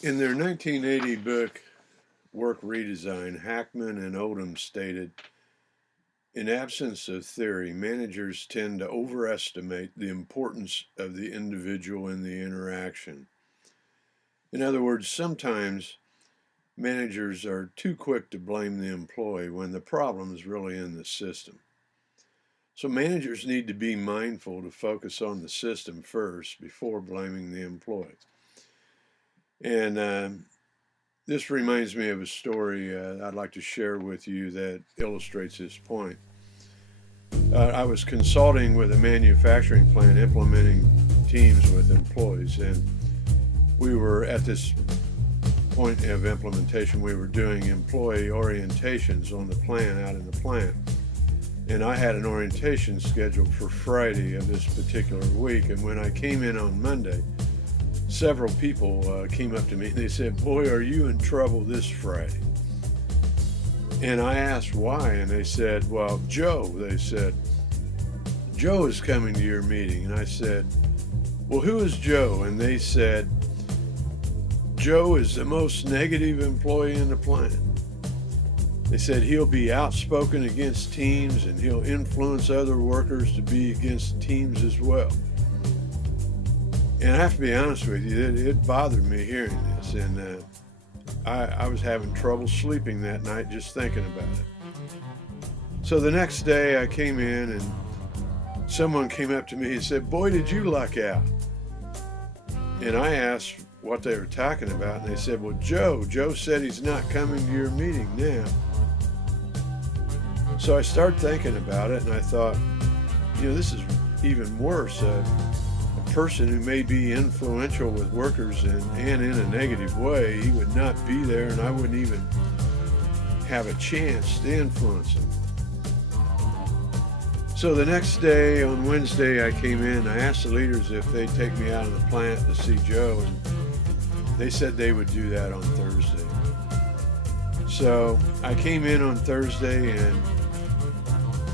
In their 1980 book, Work Redesign, Hackman and Odom stated, in absence of theory, managers tend to overestimate the importance of the individual in the interaction. In other words, sometimes managers are too quick to blame the employee when the problem is really in the system. So managers need to be mindful to focus on the system first before blaming the employee. And this reminds me of a story I'd like to share with you that illustrates this point. I was consulting with a manufacturing plant implementing teams with employees, and we were at this point of implementation, we were doing employee orientations on the plant, out in the plant. And I had an orientation scheduled for Friday of this particular week, and when I came in on Monday, several people came up to me and they said, "Boy, are you in trouble this Friday?" And I asked why, and they said, "Well, Joe," they said, "Joe is coming to your meeting." And I said, "Well, who is Joe?" And they said, "Joe is the most negative employee in the plant." They said he'll be outspoken against teams and he'll influence other workers to be against teams as well. And I have to be honest with you, it bothered me hearing this, and I was having trouble sleeping that night just thinking about it. So the next day I came in and someone came up to me and said, "Boy, did you luck out?" And I asked what they were talking about, and they said, "Well, Joe said he's not coming to your meeting now." So I started thinking about it, and I thought, this is even worse. A person who may be influential with workers and in a negative way, he would not be there, and I wouldn't even have a chance to influence him. So the next day, on Wednesday, I came in. I asked the leaders if they'd take me out of the plant to see Joe, and they said they would do that on Thursday. So I came in on Thursday, and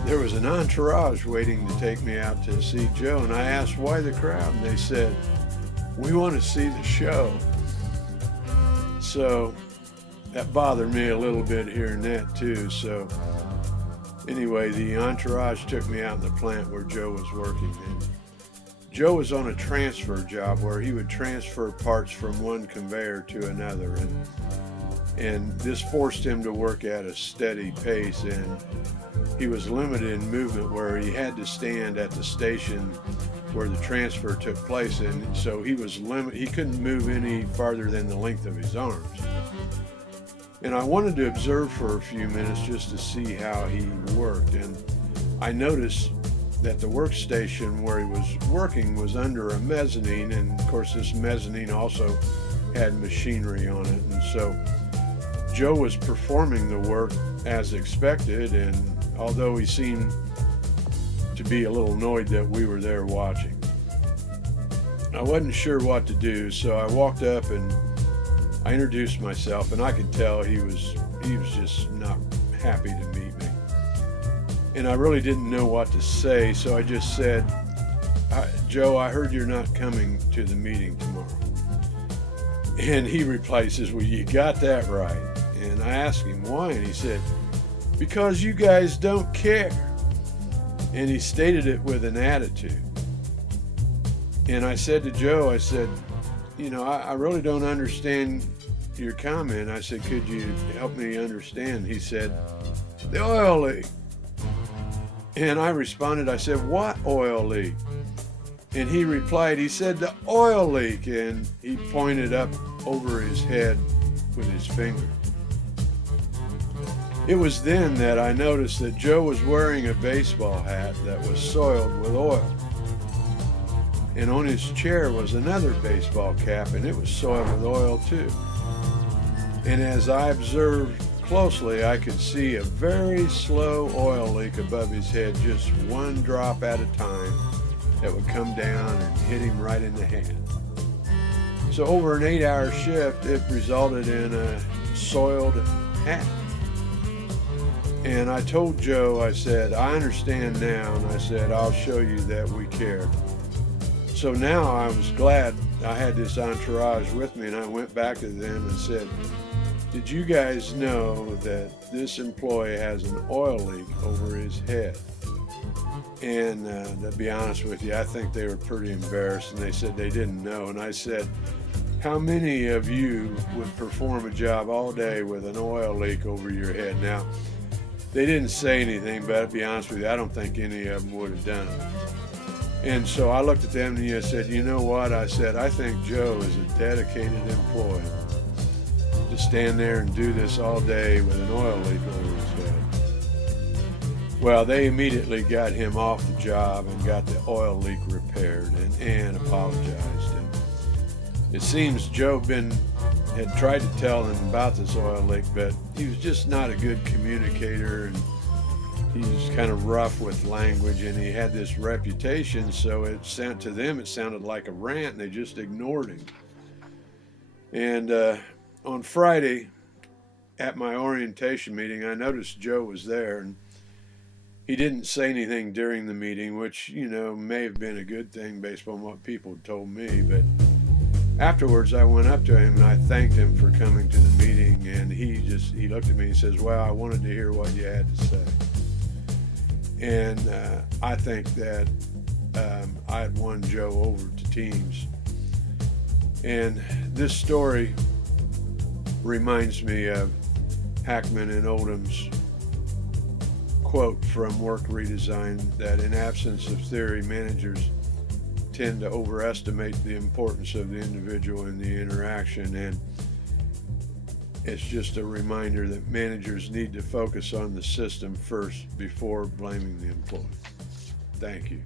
there was an entourage waiting to take me out to see Joe, and I asked why the crowd, and they said, "We want to see the show." So that bothered me a little bit hearing that too. So anyway, the entourage took me out in the plant where Joe was working, and Joe was on a transfer job where he would transfer parts from one conveyor to another, and this forced him to work at a steady pace, and he was limited in movement where he had to stand at the station where the transfer took place, and so he was limited. He couldn't move any farther than the length of his arms. And I wanted to observe for a few minutes just to see how he worked, and I noticed that the workstation where he was working was under a mezzanine, and of course this mezzanine also had machinery on it, and so Joe was performing the work as expected, and although he seemed to be a little annoyed that we were there watching, I wasn't sure what to do, so I walked up and I introduced myself, and I could tell he was just not happy to meet me. And I really didn't know what to say, so I just said, "Joe, I heard you're not coming to the meeting tomorrow." And he replied, he says, "Well, you got that right." And I asked him why, and he said, "Because you guys don't care." And he stated it with an attitude. And I said to Joe, I said, I really don't understand your comment. I said, "Could you help me understand?" He said, "The oil leak." And I responded, I said, "What oil leak?" And he replied, he said, "The oil leak." And he pointed up over his head with his finger. It was then that I noticed that Joe was wearing a baseball hat that was soiled with oil. And on his chair was another baseball cap, and it was soiled with oil too. And as I observed closely, I could see a very slow oil leak above his head, just one drop at a time that would come down and hit him right in the hand. So over an 8-hour shift, it resulted in a soiled hat. And I told Joe, I said, "I understand now," and I said, "I'll show you that we care." So now I was glad I had this entourage with me, and I went back to them and said, did you guys know that this employee has an oil leak over his head? And to be honest with you, I think they were pretty embarrassed, and they said they didn't know. And I said, how many of you would perform a job all day with an oil leak over your head? Now, they didn't say anything, but to be honest with you, I don't think any of them would have done it. And so I looked at them and I said, you know what? I said, I think Joe is a dedicated employee to stand there and do this all day with an oil leak over his head. Well, they immediately got him off the job and got the oil leak repaired and apologized. And it seems Joe had tried to tell them about this oil leak, but he was just not a good communicator, and he was kind of rough with language, and he had this reputation, so it sounded like a rant, and they just ignored him. And on Friday at my orientation meeting, I noticed Joe was there, and he didn't say anything during the meeting, which, may have been a good thing based on what people told me. But afterwards, I went up to him and I thanked him for coming to the meeting, and he looked at me and says, well, I wanted to hear what you had to say. And I think that I had won Joe over to teams. And this story reminds me of Hackman and Oldham's quote from Work Redesign, that in absence of theory, managers tend to overestimate the importance of the individual in the interaction. And it's just a reminder that managers need to focus on the system first before blaming the employee. Thank you.